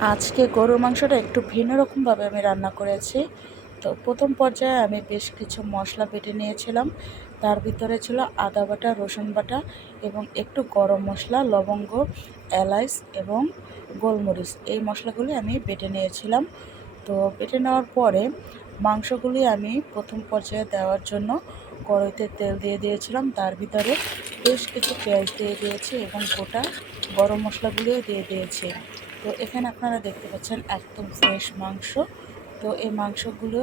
আজকে গরুর মাংসটা একটু ভিন্ন রকমভাবে আমি রান্না করেছি। তো প্রথম পর্যায়ে আমি বেশ কিছু মশলা বেটে নিয়েছিলাম। তার ভিতরে ছিল আদা বাটা, রসুন বাটা এবং একটু গরম মশলা, লবঙ্গ এলাচ এবং গোলমরিচ। এই মশলাগুলি আমি বেটে নিয়েছিলাম। তো বেটে নেওয়ার পরে মাংসগুলি আমি প্রথম পর্যায়ে দেওয়ার জন্য কড়াইতে তেল দিয়ে দিয়েছিলাম। তার ভিতরে বেশ কিছু পেঁয়াজ দিয়ে দিয়েছি এবং গোটা গরম মশলাগুলিও দিয়ে দিয়েছি। তো এখানে আপনারা দেখতে পাচ্ছেন একদম ফ্রেশ মাংস। তো এই মাংসগুলো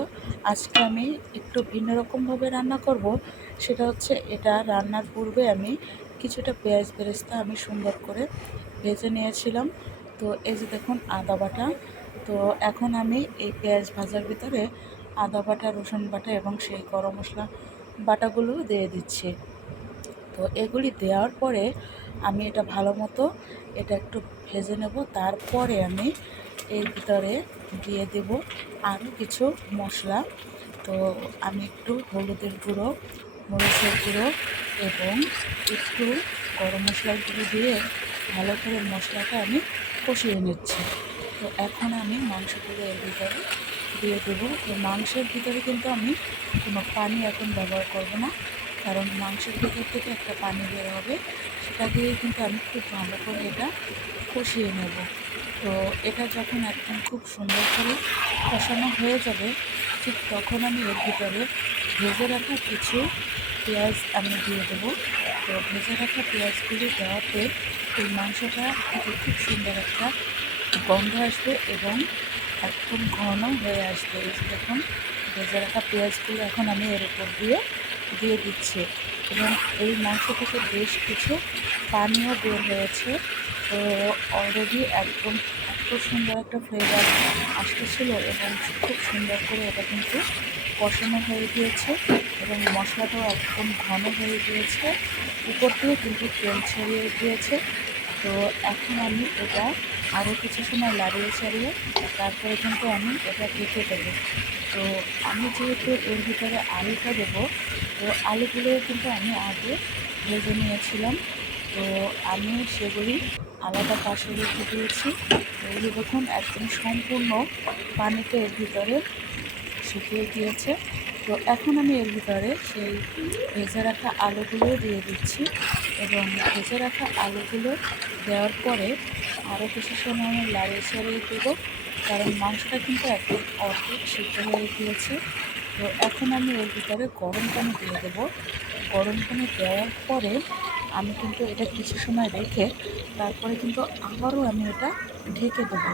আজকে আমি একটু ভিন্ন রকমভাবে রান্না করব। সেটা হচ্ছে এটা রান্নার পূর্বে আমি কিছুটা পেঁয়াজ বেরেস্তা আমি সুন্দর করে ভেজে নিয়েছিলাম। তো এই যে দেখুন আদা বাটা। তো এখন আমি এই পেঁয়াজ ভাজার ভিতরে আদা বাটা, রসুন বাটা এবং সেই গরম মশলা বাটাগুলো দিয়ে দিচ্ছি। তো এগুলি দেওয়ার পরে আমি এটা ভালো মতো এটা একটু ভেজে নেব। তারপরে আমি এর ভিতরে দিয়ে দেব আরও কিছু মশলা। তো আমি একটু হলুদের গুঁড়ো, মরিচের গুঁড়ো এবং একটু গরম মশলার গুঁড়ো দিয়ে ভালো করে মশলাটা আমি কষিয়ে নিচ্ছি। তো এখন আমি মাংসগুলো এর ভিতরে দিয়ে দেবো। তো মাংসের ভিতরে কিন্তু আমি কোনো পানি এখন ব্যবহার করব না। কারণ মাংসের ভিতর থেকে একটা পানি বের হবে, সেটা দিয়ে কিন্তু আমি খুব ভালো করে এটা কষিয়ে নেব। তো এটা যখন একদম খুব সুন্দর করে কষানো হয়ে যাবে, ঠিক তখন আমি এর ভিতরে ভেজে রাখা কিছু পেঁয়াজ আমি দিয়ে দেবো। তো ভেজে রাখা পেঁয়াজগুলি দেওয়াতে এই মাংসটা থেকে খুব সুন্দর একটা গন্ধ আসবে এবং একদম ঘন হয়ে আসবে। দেখুন, ভেজে রাখা পেঁয়াজগুলো এখন আমি এর উপর দিয়ে দিয়ে দিচ্ছে এবং এই মাংস থেকে বেশ কিছু পানীয় বের হয়েছে। তো অলরেডি একদম এত সুন্দর একটা ফ্লেভার আসতেছিল এবং খুব সুন্দর করে এটা কিন্তু কষানো হয়ে গিয়েছে এবং মশলাটাও একদম ঘন হয়ে গিয়েছে। উপর দিয়ে কিন্তু তেল ছড়িয়ে গিয়েছে। তো এখন আমি এটা আরও কিছু সময় লাড়িয়ে ছাড়িয়ে, তারপরে কিন্তু আমি এটা ঢেকে দেবো। তো আমি যেহেতু এর ভিতরে আলুটা দেবো, তো আলুগুলো কিন্তু আমি আগে ভেজে নিয়েছিলাম। তো আমি সেগুলি আলাদা পাশে রেখে দিয়েছি। এই দেখুন, একদম সম্পূর্ণ পানিতে এর ভিতরে শুকিয়ে গিয়েছে। তো এখন আমি এর ভিতরে সেই ভেজে রাখা আলুগুলো দিয়ে দিচ্ছি এবং ভেজে রাখা আলুগুলো দেওয়ার পরে আরও কিছু সময় আমি লাড়িয়ে সারিয়ে দেবো, কারণ মাংসটা কিন্তু একদম অর্ধেক সিদ্ধ হয়ে গিয়েছে। তো এখন আমি এর ভিতরে গরম পানি দিয়ে দেবো। গরম পানি দেওয়ার পরে আমি কিন্তু এটা কিছু সময় রেখে তারপরে কিন্তু আবারও আমি এটা ঢেকে দেবো।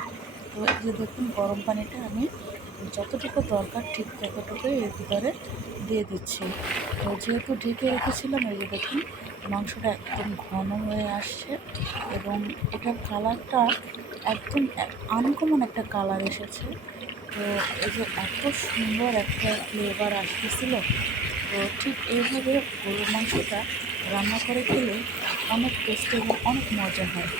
তো যে দেখুন, গরম পানিটা আমি যতটুকু দরকার ঠিক ততটুকুই এর ভিতরে দিয়ে দিচ্ছি। তো যেহেতু ঢেকে রেখেছিলাম, এই যে দেখুন, মাংসটা একদম ঘন হয়ে আসছে এবং এটার কালারটা একদম আনকমন একটা কালার এসেছে। তো এই যে এত সুন্দর একটা ফ্লেভার আসতেছিল, তো ঠিক এইভাবে গরুর মাংসটা রান্না করে খেলে অনেক টেস্টি এবং অনেক মজা হয়।